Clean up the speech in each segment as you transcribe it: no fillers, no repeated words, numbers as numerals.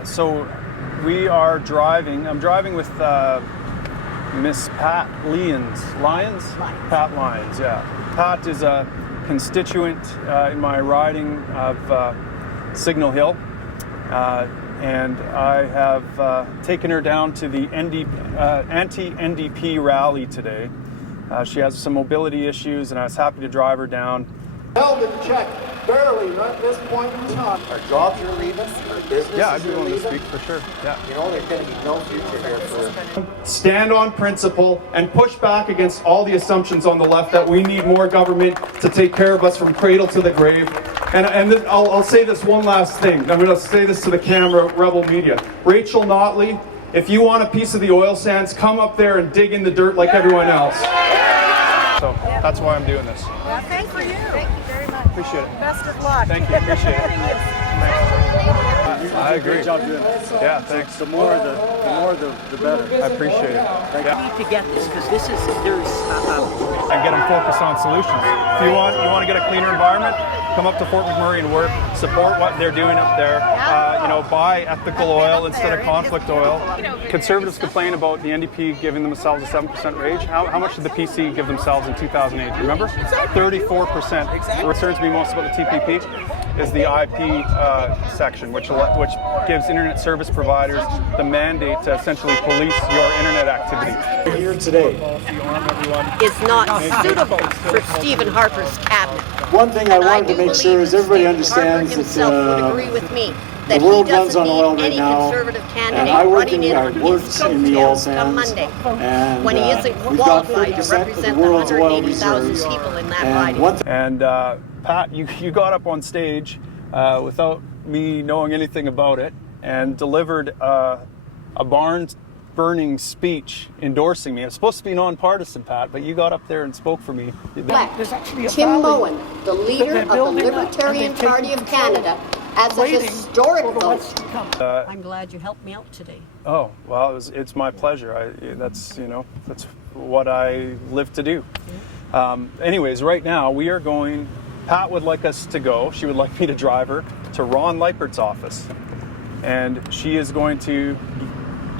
So we are driving. I'm driving with Miss Pat Lyons. Pat Lyons, yeah. Pat is a constituent in my riding of Signal Hill, and I have taken her down to the anti-NDP rally today. She has some mobility issues, and I was happy to drive her down. Held in check, barely, right at this point in time. Our jobs are leaving, our business Yeah, I'd is be willing to leaving. speak for sure. Yeah. You know, there's going to be no future here for... Stand on principle and push back against all the assumptions on the left that we need more government to take care of us from cradle to the grave. And I'll say this one last thing. I'm going to say this to the camera, Rebel Media. Rachel Notley, if you want a piece of the oil sands, come up there and dig in the dirt like everyone else. So that's why I'm doing this. Well, thank you. Thank you very much. Appreciate it. Best of luck. Thank you. Appreciate it. I agree. Great job doing it. Yeah, thanks. The more the better. I appreciate it. Yeah. We need to get this because this is And get them focused on solutions. If you want to get a cleaner environment, come up to Fort McMurray and work. Support what they're doing up there. Buy ethical oil instead of conflict oil. Conservatives complain about the NDP giving themselves a 7% raise. How much did the PC give themselves in 2008? Remember? 34%. What concerns me most about the TPP is the IP section, which gives internet service providers the mandate to essentially police your internet activity. We're here today. is not suitable for Stephen Harper's cabinet. One thing I wanted to do make sure believe is everybody Stephen understands Harper himself would that agree with me the that he world runs doesn't on oil need right any now, conservative and candidate I work running in in the on his works in the oil coattails come sands, Monday and when he isn't we've got qualified to 30% of the represent the world's oil 180,000 reserves. people in that And riding. one thing And Pat, you got up on stage without me knowing anything about it and delivered a barn-burning speech endorsing me. It's supposed to be nonpartisan, Pat, but you got up there and spoke for me. Tim Moen, the leader of the Libertarian Party of Canada, as a historic vote. I'm glad you helped me out today. Oh, well, it's my pleasure. That's what I live to do. Anyways, right now we are going. Pat would like us to go. She would like me to drive her to Ron Leipert's office, and she is going to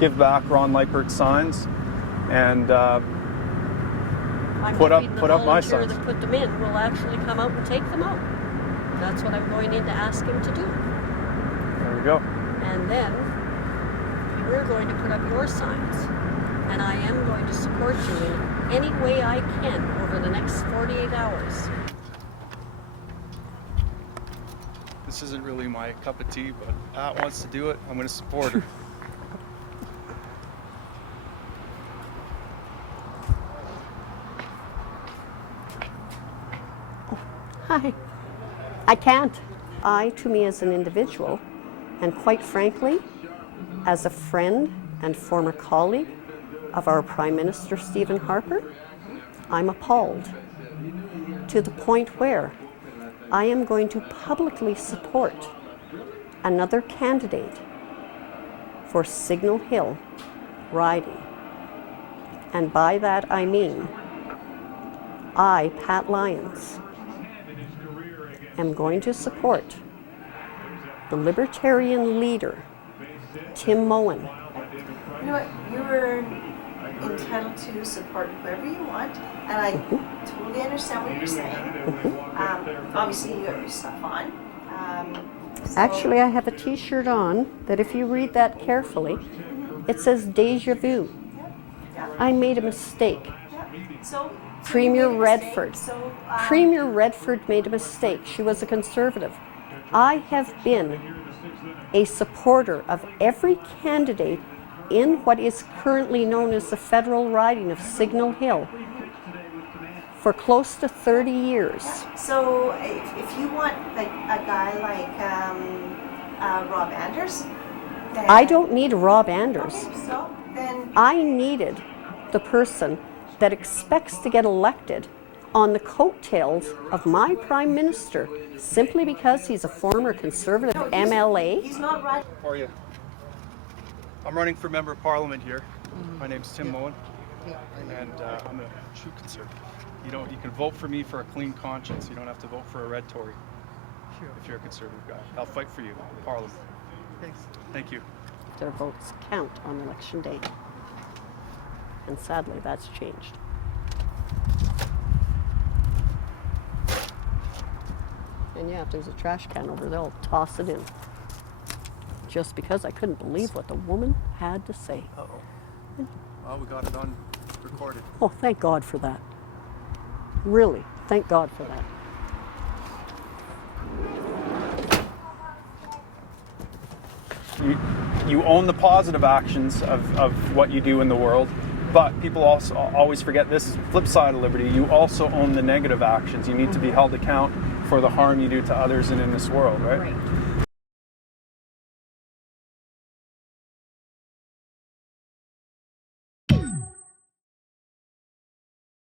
give back Ron Leipert's signs and put up my signs. That put them in will actually come out and take them out. That's what I'm going in to ask him to do. There we go. And then we're going to put up your signs. And I am going to support you in any way I can over the next 48 hours. This isn't really my cup of tea, but Pat wants to do it. I'm going to support her. Hi. I can't. To me as an individual, and quite frankly, as a friend and former colleague of our Prime Minister Stephen Harper, I'm appalled to the point where I am going to publicly support another candidate for Signal Hill riding. And by that I mean, I, Pat Lyons, am going to support the Libertarian leader, Tim Moen. You know what? You're entitled to support whoever you want, and I totally understand what you're saying. Obviously, you got your stuff on. Actually, I have a t-shirt on that if you read that carefully, it says deja vu. I made a mistake. Premier Redford. Premier Redford made a mistake. She was a conservative. I have been a supporter of every candidate in what is currently known as the federal riding of Signal Hill for close to 30 years. So if you want like a guy like Rob Anders, then I don't need Rob Anders. Okay, so then I needed the person that expects to get elected on the coattails of my Prime Minister simply because he's a former Conservative MLA. he's not right. How are you? I'm running for Member of Parliament here. My name's Tim Moen, and I'm a true Conservative. You can vote for me for a clean conscience. You don't have to vote for a red Tory if you're a Conservative guy. I'll fight for you in Parliament. Thanks. Thank you. Their votes count on election day. And sadly, that's changed. And yeah, if there's a trash can over there, I'll toss it in. Just because I couldn't believe what the woman had to say. Uh-oh. Well, we got it on recorded. Oh, thank God for that. Really, thank God for that. You own the positive actions of what you do in the world, but people also always forget this flip side of liberty. You also own the negative actions. You need to be held account for the harm you do to others and in this world, right? Right.